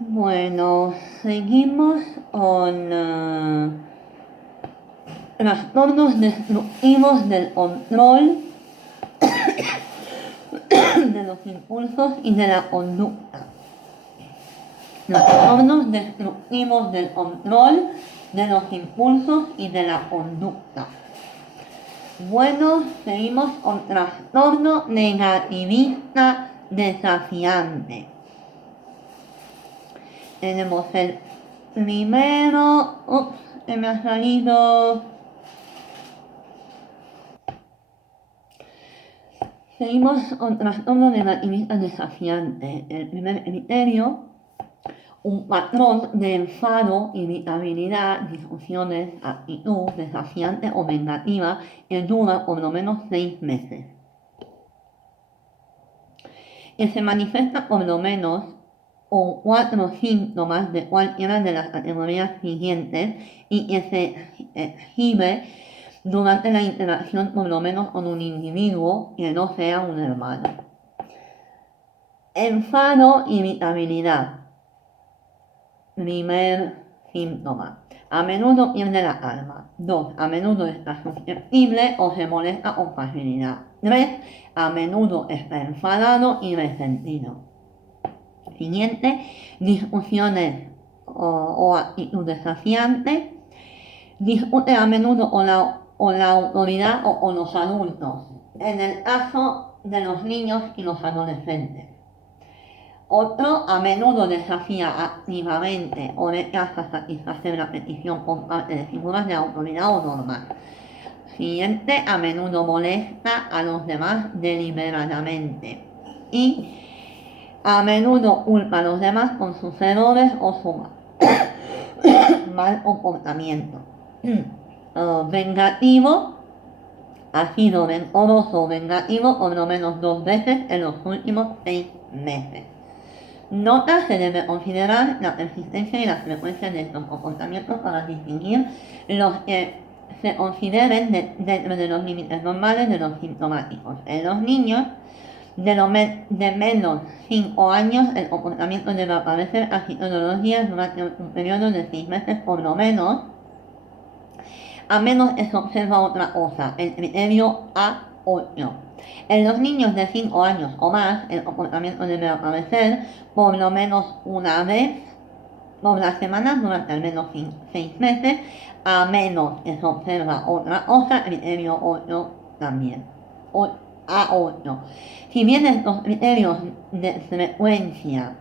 Bueno, seguimos con trastornos destructivos del control de los impulsos y de la conducta. Trastornos destructivos del control de los impulsos y de la conducta. Bueno, seguimos con trastorno negativista desafiante. Tenemos el primero, que me ha salido. Seguimos con trastorno negativista desafiante. El primer criterio, un patrón de enfado, irritabilidad, discusiones, actitud desafiante o vengativa que dura por lo menos 6 meses. Que se manifiesta por lo menos con 4 síntomas de cualquiera de las categorías siguientes y que se exhibe durante la interacción por lo menos con un individuo que no sea un hermano. Enfado, irritabilidad. Primer síntoma. A menudo pierde la calma. 2. A menudo está susceptible o se molesta con facilidad. 3. A menudo está enfadado y resentido. Siguiente, discusiones o actitud desafiante. Discute a menudo con la autoridad o con los adultos, en el caso de los niños y los adolescentes. Otro, a menudo desafía activamente o rechaza satisfacer la petición por parte de figuras de autoridad o normal. Siguiente, a menudo molesta a los demás deliberadamente. Y a menudo culpa a los demás por sus errores o su mal comportamiento. Vengativo, ha sido rencoroso o vengativo por lo menos 2 veces en los últimos 6 meses. Nota: se debe considerar la persistencia y la frecuencia de estos comportamientos para distinguir los que se consideren dentro de los límites normales de los sintomáticos. En los niños de menos 5 años, el comportamiento debe aparecer casi todos los días durante un periodo de 6 meses por lo menos, a menos que se observa otra cosa, el criterio A8. En los niños de 5 años o más, el comportamiento debe aparecer por lo menos una vez por la semana durante al menos 6 meses, a menos que se observa otra cosa, criterio 8 también. A8. Si bien estos criterios de frecuencia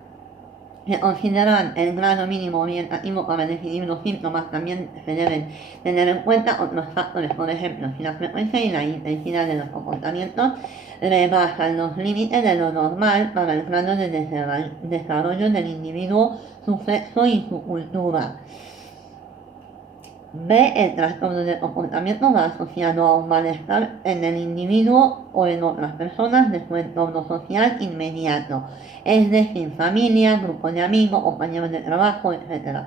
se consideran el grado mínimo orientativo para definir los síntomas, también se deben tener en cuenta otros factores, por ejemplo, si la frecuencia y la intensidad de los comportamientos rebasan los límites de lo normal para el grado de desarrollo del individuo, su sexo y su cultura. B. El trastorno de comportamiento va asociado a un malestar en el individuo o en otras personas de su entorno social inmediato, es decir, familia, grupo de amigos, compañeros de trabajo, etc.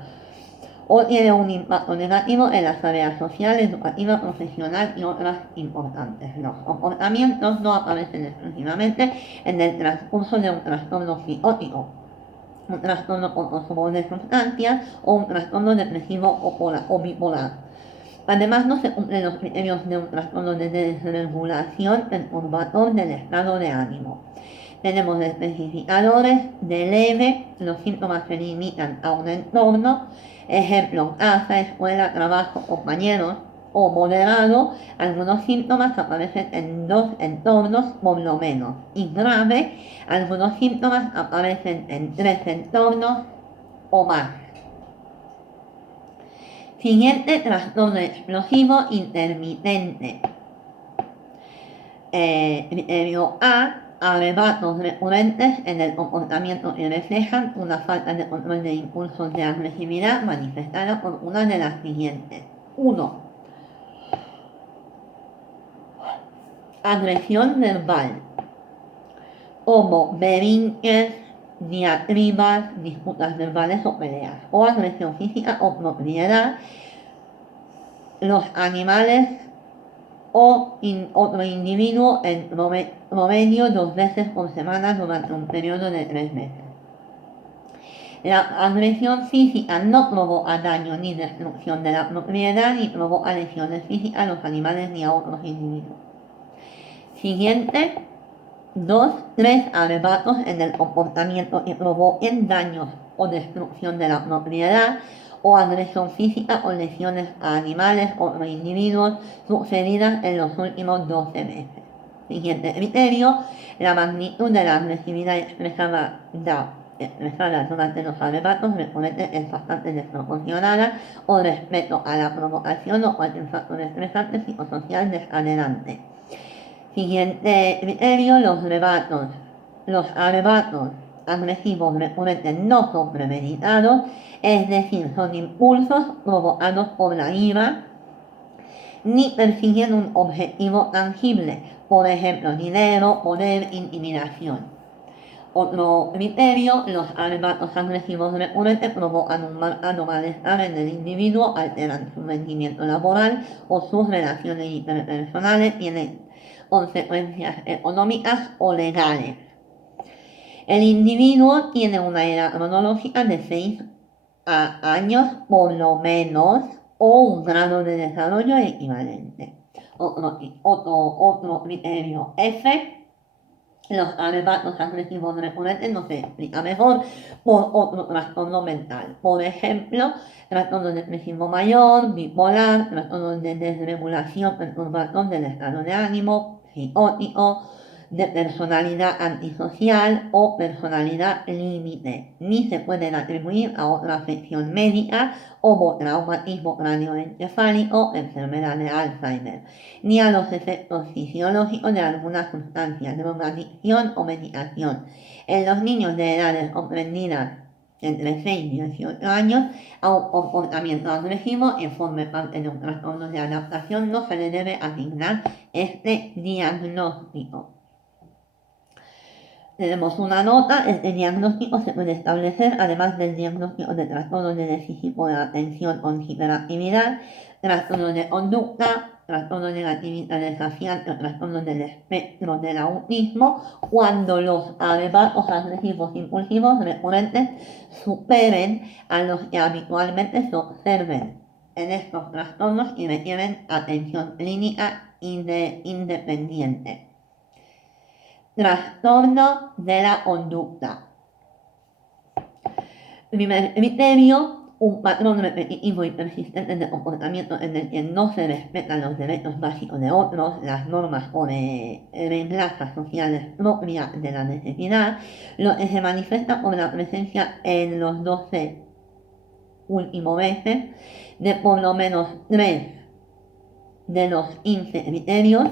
O tiene un impacto negativo en las áreas social, educativa, profesional y otras importantes. Los comportamientos no aparecen exclusivamente en el transcurso de un trastorno psicótico, un trastorno por consumo de sustancias o un trastorno depresivo o bipolar. Además, no se cumplen los criterios de un trastorno de desregulación perturbador del estado de ánimo. Tenemos especificadores de leve, los síntomas se limitan a un entorno, ejemplo, casa, escuela, trabajo, compañeros, o moderado, algunos síntomas aparecen en 2 entornos por lo menos, y grave, algunos síntomas aparecen en 3 entornos o más. Siguiente, trastorno explosivo intermitente. Criterio A. Arrebatos recurrentes en el comportamiento que reflejan una falta de control de impulsos de agresividad manifestada por una de las siguientes. 1. Agresión verbal, como berrinches, diatribas, disputas verbales o peleas, o agresión física o propiedad, los animales o otro individuo en promedio 2 veces por semana durante un periodo de 3 meses. La agresión física no provoca daño ni destrucción de la propiedad ni provoca lesiones físicas a los animales ni a otros individuos. Siguiente, 2, 3 arrebatos en el comportamiento que provoquen daños o destrucción de la propiedad o agresión física o lesiones a animales o individuos sucedidas en los últimos 12 meses. Siguiente criterio, la magnitud de la agresividad expresada durante los arrebatos recurrentes es bastante desproporcionada o respecto a la provocación o cualquier factor estresante psicosocial desadelante. Siguiente criterio, los arrebatos agresivos recurrentes no son premeditados, es decir, son impulsos provocados por la ira, ni persiguen un objetivo tangible, por ejemplo, dinero, poder, intimidación. Otro criterio, los arrebatos agresivos recurrentes provocan un marcado malestar en el individuo, alteran su rendimiento laboral o sus relaciones interpersonales, tienen consecuencias económicas o legales. El individuo tiene una edad cronológica de 6 años por lo menos o un grado de desarrollo equivalente. Otro criterio F. Los arrebatos agresivos recurrentes no se explica mejor por otro trastorno mental. Por ejemplo, trastorno depresivo mayor, bipolar, trastorno de desregulación, perturbación del estado de ánimo, psicótico, de personalidad antisocial o personalidad límite. Ni se pueden atribuir a otra afección médica como traumatismo cráneoencefálico, enfermedad de Alzheimer, ni a los efectos fisiológicos de alguna sustancia, drogadicción o medicación. En los niños de edades comprendidas entre 6 y 18 años, a un comportamiento agresivo y forme parte de un trastorno de adaptación no se le debe asignar este diagnóstico. Tenemos una nota, este diagnóstico se puede establecer además del diagnóstico de trastorno de déficit de atención con hiperactividad, trastorno de conducta, trastorno de actividad desafiante o trastorno del espectro del autismo, cuando los arrebatos agresivos impulsivos recurrentes superen a los que habitualmente se observen en estos trastornos y requieren atención clínica independiente. Trastorno de la conducta. Primer criterio, un patrón repetitivo y persistente de comportamiento en el que no se respetan los derechos básicos de otros, las normas o reglas sociales propias de la necesidad, lo que se manifiesta por la presencia en los 12 últimos meses de por lo menos 3 de los 15 criterios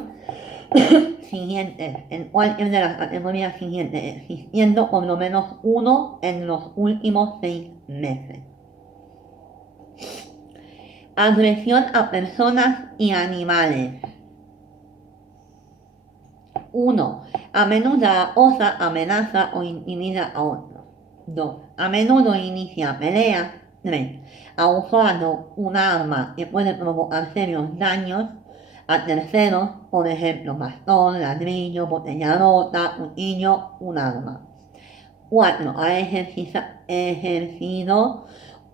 siguientes, en cualquier de las categorías siguientes, existiendo por lo menos uno en los últimos 6 meses. Agresión a personas y animales. 1. A menudo osa, amenaza o intimida a otros. 2. A menudo inicia peleas. 3. Ha usado un arma que puede provocar serios daños a terceros, por ejemplo, bastón, ladrillo, botella rota, cuchillo, un arma. 4. Ha ejercido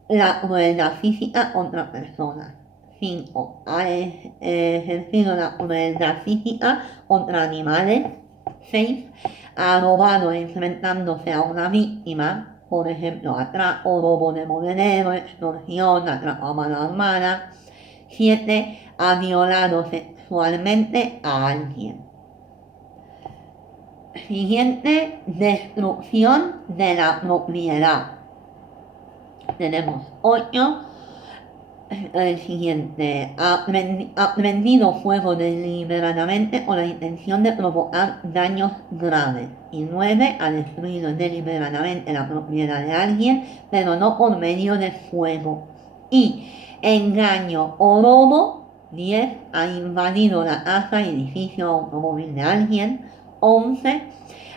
la crueldad física contra personas. 5. Ha ejercido la crueldad física contra animales. 6. Ha robado enfrentándose a una víctima, por ejemplo, atraco, robo de monedero, extorsión, atraco a mano armada. 7. Ha violado sexualmente a alguien. Siguiente, destrucción de la propiedad. Tenemos 8. El siguiente, ha prendido fuego deliberadamente con la intención de provocar daños graves. Y 9. Ha destruido deliberadamente la propiedad de alguien, pero no por medio de fuego. Y engaño o robo. 10. Ha invadido la casa, edificio o automóvil de alguien. 11.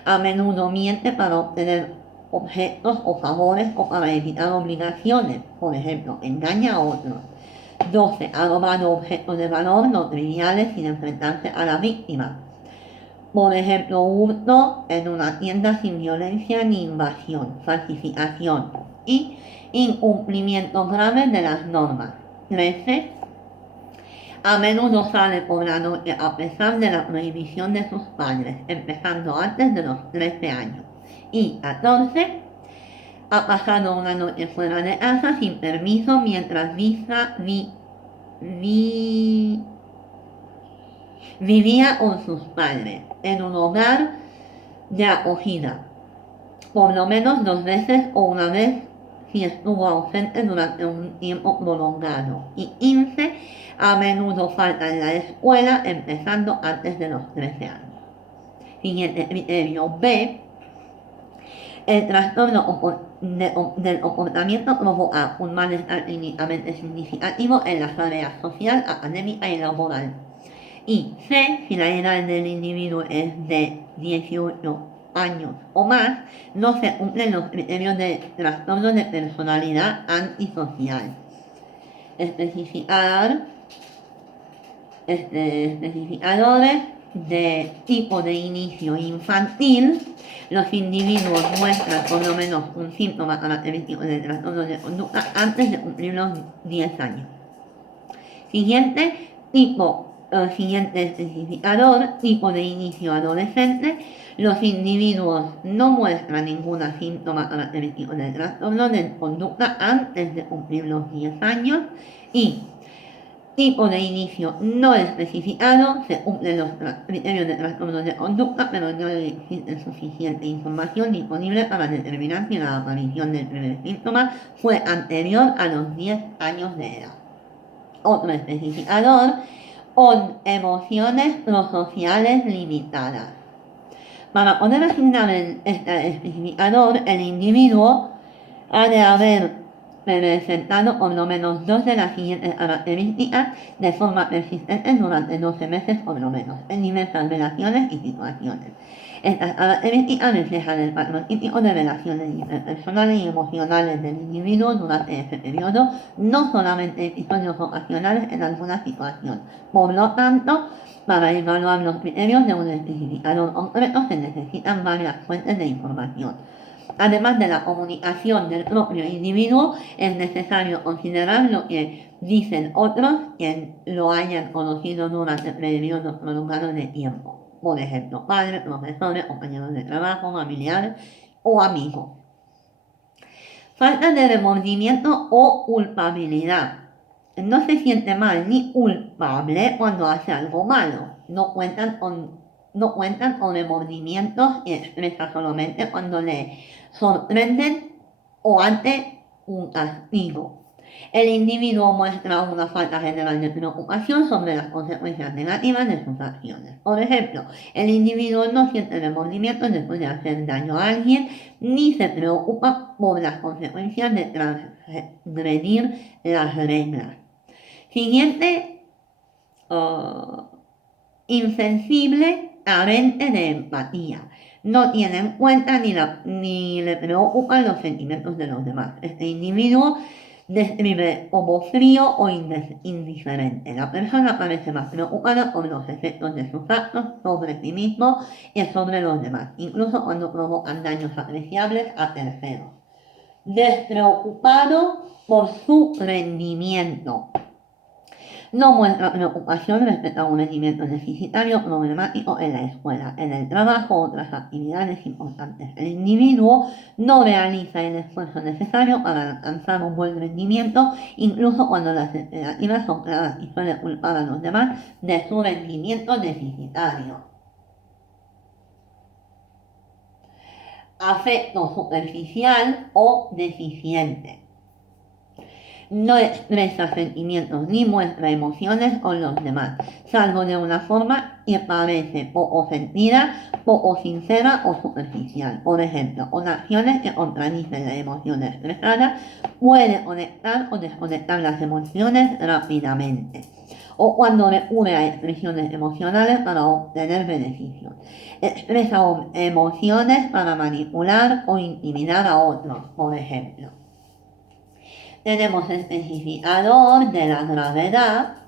A menudo miente para obtener objetos o favores o para evitar obligaciones, por ejemplo, engaña a otros. 12. Ha robado objetos de valor no triviales sin enfrentarse a la víctima, por ejemplo, hurto en una tienda sin violencia ni invasión, falsificación. y incumplimiento grave de las normas. 13. A menudo sale por la noche a pesar de la prohibición de sus padres, empezando antes de los 13 años. Y 14. Ha pasado una noche fuera de casa sin permiso mientras vivía con sus padres en un hogar de acogida, por lo menos 2 veces o una vez si estuvo ausente durante un tiempo prolongado. Y 15. A menudo falta en la escuela empezando antes de los 13 años. Siguiente criterio B. El trastorno del comportamiento provoca un malestar clínicamente significativo en la tarea social, académica y laboral. Y C. Si la edad del individuo es de 18 años o más, no se cumplen los criterios de trastorno de personalidad antisocial. Especificadores de tipo de inicio infantil. Los individuos muestran por lo menos un síntoma característico del trastorno de conducta antes de cumplir los 10 años. Siguiente especificador, tipo de inicio adolescente. Los individuos no muestran ningún síntoma característico del trastorno de conducta antes de cumplir los 10 años. Y tipo de inicio no especificado, se cumplen los criterios de trastorno de conducta, pero no existe suficiente información disponible para determinar si la aparición del primer síntoma fue anterior a los 10 años de edad. Otro especificador, con emociones prosociales limitadas. Para poder asignar este especificador, el individuo ha de haber presentado por lo menos 2 de las siguientes características de forma persistente durante 12 meses por lo menos, en diversas relaciones y situaciones. Estas características reflejan el patrón típico de relaciones interpersonales y emocionales del individuo durante ese periodo, no solamente episodios ocasionales en alguna situación. Por lo tanto, para evaluar los criterios de un especificador concreto se necesitan varias fuentes de información. Además de la comunicación del propio individuo, es necesario considerar lo que dicen otros que lo hayan conocido durante periodos prolongados de tiempo. Por ejemplo, padres, profesores, compañeros de trabajo, familiares o amigos. Falta de remordimiento o culpabilidad. No se siente mal ni culpable cuando hace algo malo. No cuentan con remordimientos y expresa solamente cuando le sorprenden o ante un castigo. El individuo muestra una falta general de preocupación sobre las consecuencias negativas de sus acciones. Por ejemplo, el individuo no siente remordimiento después de hacer daño a alguien, ni se preocupa por las consecuencias de transgredir las reglas. Siguiente, insensible, carente de empatía. No tiene en cuenta ni le preocupan los sentimientos de los demás. Este individuo describe como frío o indiferente. La persona parece más preocupada por los efectos de sus actos sobre sí mismo y sobre los demás, incluso cuando provocan daños apreciables a terceros. Despreocupado por su rendimiento. No muestra preocupación respecto a un rendimiento deficitario problemático en la escuela, en el trabajo o otras actividades importantes. El individuo no realiza el esfuerzo necesario para alcanzar un buen rendimiento, incluso cuando las expectativas son claras, y suele culpar a los demás de su rendimiento deficitario. Afecto superficial o deficiente. No expresa sentimientos ni muestra emociones con los demás, salvo de una forma que parece poco sentida, poco sincera o superficial. Por ejemplo, con acciones que contradicen la emoción expresada, puede conectar o desconectar las emociones rápidamente. O cuando recurre a expresiones emocionales para obtener beneficios. Expresa emociones para manipular o intimidar a otros, por ejemplo. Tenemos el especificador de la gravedad,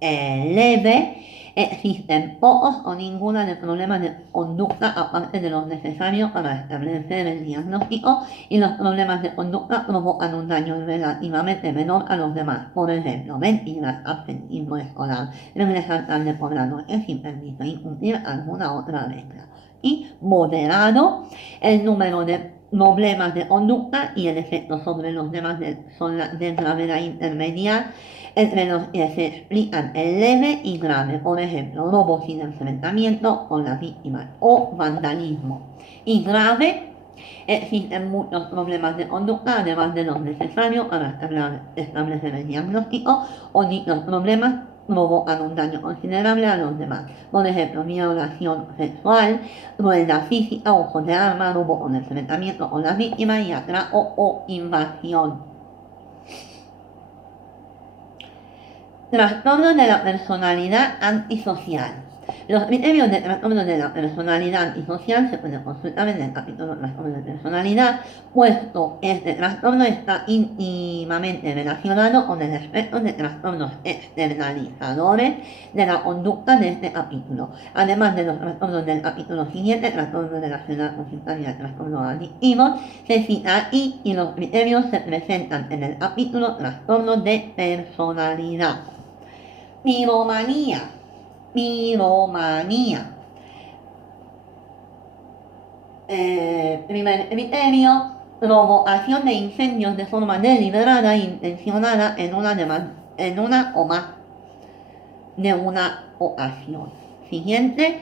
leve. Existen pocos o ninguna de problemas de conducta aparte de los necesarios para establecer el diagnóstico y los problemas de conducta provocan un daño relativamente menor a los demás. Por ejemplo, mentir, absentismo escolar, regresar tarde por la noche sin permiso, incumplir alguna otra regla. Y moderado, el número de problemas de conducta y el efecto sobre los demás son de gravedad intermedia entre los que se explican el leve y grave, por ejemplo, robo sin enfrentamiento con las víctimas o vandalismo. Y grave, existen muchos problemas de conducta, además de los necesarios para establecer el diagnóstico, o dichos problemas provocan un daño considerable a los demás. Por ejemplo, violación sexual, crueldad física, uso de armas, robo con enfrentamiento con las víctimas y atraco o invasión. Trastorno de la personalidad antisocial. Los criterios de trastorno de la personalidad antisocial se pueden consultar en el capítulo Trastorno de personalidad, puesto que este trastorno está íntimamente relacionado con el espectro de trastornos externalizadores de la conducta de este capítulo, además de los trastornos del capítulo siguiente, trastorno de la ansiedad consultaria, trastorno adictivo, se cita aquí y los criterios se presentan en el capítulo Trastorno de personalidad. Piromanía. Primer criterio, provocación de incendios de forma deliberada e intencionada en una o más de una ocasión. Siguiente,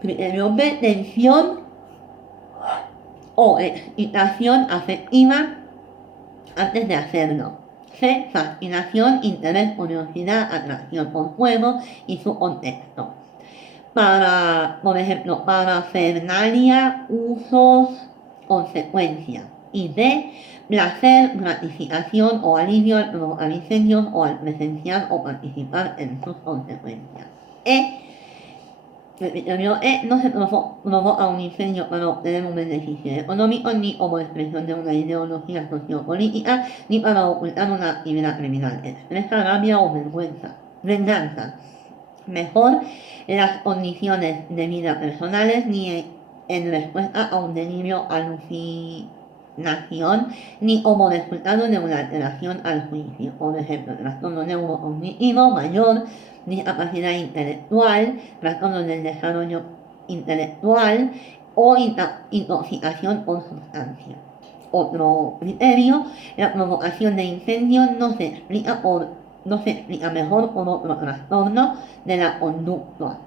criterio B, tensión o excitación afectiva antes de hacerlo. C. Fascinación, interés, curiosidad, atracción por juego y su contexto. Por ejemplo, parafernalia, usos, consecuencias. Y D. Placer, gratificación o alivio al provocar incendios o al presenciar o participar en sus consecuencias. El criterio E no se provoca un incendio para obtener un beneficio económico, ni como expresión de una ideología sociopolítica, ni para ocultar una actividad criminal. Expresa rabia o venganza. Mejor las condiciones de vida personales, ni en respuesta a un delirio, alucinación, ni como resultado de una alteración al juicio. Por ejemplo, trastorno neurocognitivo mayor, discapacidad intelectual, trastorno del desarrollo intelectual o intoxicación por sustancia. Otro criterio, la provocación de incendios no se explica mejor por otro trastorno de la conducta,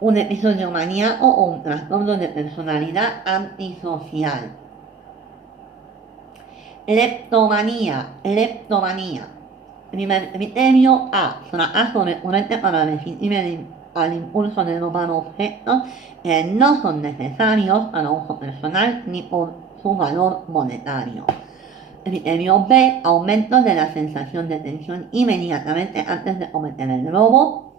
un episodio maníaco o un trastorno de personalidad antisocial. Leptomanía. Primer criterio A, fracaso recurrente para resistir al impulso de robar objetos que no son necesarios para uso personal ni por su valor monetario. Criterio B, aumento de la sensación de tensión inmediatamente antes de cometer el robo.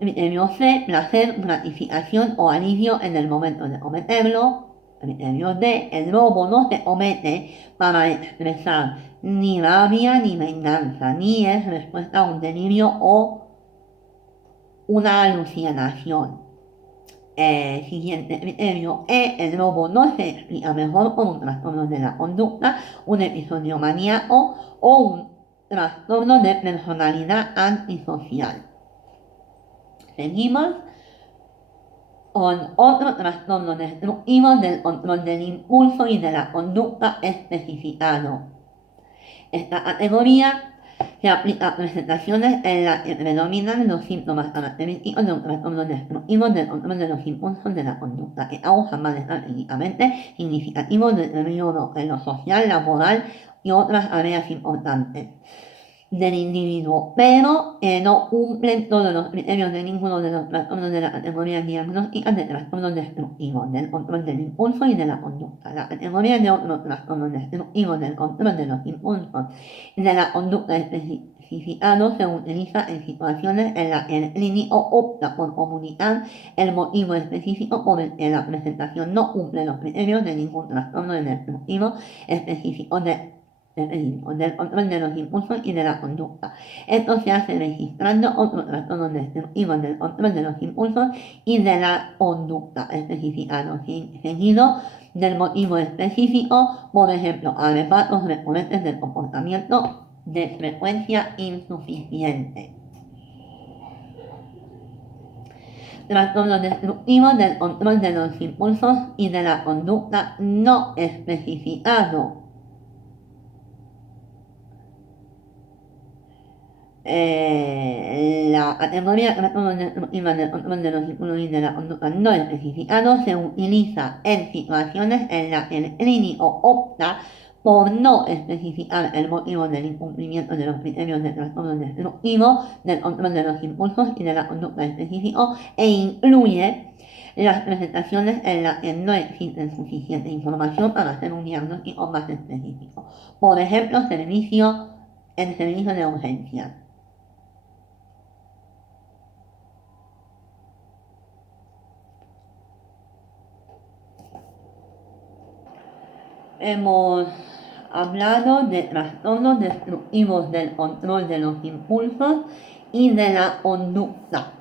Criterio C, placer, gratificación o alivio en el momento de cometerlo. Criterio D, el robo no se comete para expresar ni rabia ni venganza, ni es respuesta a un delirio o una alucinación. Siguiente criterio E, el robo no se explica mejor por un trastorno de la conducta, un episodio maníaco o un trastorno de personalidad antisocial. Seguimos con otro trastorno destructivo del control del impulso y de la conducta especificado. Esta categoría se aplica a presentaciones en las que predominan los síntomas característicos de un trastorno destructivo del control de los impulsos de la conducta, que causan malestar clínicamente significativo de deterioro en lo social, laboral y otras áreas importantes del individuo, pero no cumplen todos los criterios de ninguno de los trastornos de la categoría diagnóstica de trastornos destructivos, del control del impulso y de la conducta. La categoría de otros trastornos destructivos del control de los impulsos y de la conducta especificado se utiliza en situaciones en las que el clínico opta por comunicar el motivo específico por el que la presentación no cumple los criterios de ningún trastorno destructivo específico de del control de los impulsos y de la conducta. Esto se hace registrando otros trastornos destructivos del control de los impulsos y de la conducta, especificado seguido del motivo específico, por ejemplo, arrebatos recurrentes del comportamiento de frecuencia insuficiente. Trastornos destructivos del control de los impulsos y de la conducta no especificado. La categoría de trastornos destructivos del control de los impulsos y de la conducta no especificado se utiliza en situaciones en las que el clínico opta por no especificar el motivo del incumplimiento de los criterios de trastorno destructivo, del control de los impulsos y de la conducta específico, e incluye las presentaciones en las que no existe suficiente información para hacer un diagnóstico más específico. Por ejemplo, el servicio de urgencia. Hemos hablado de trastornos destructivos del control de los impulsos y de la conducta.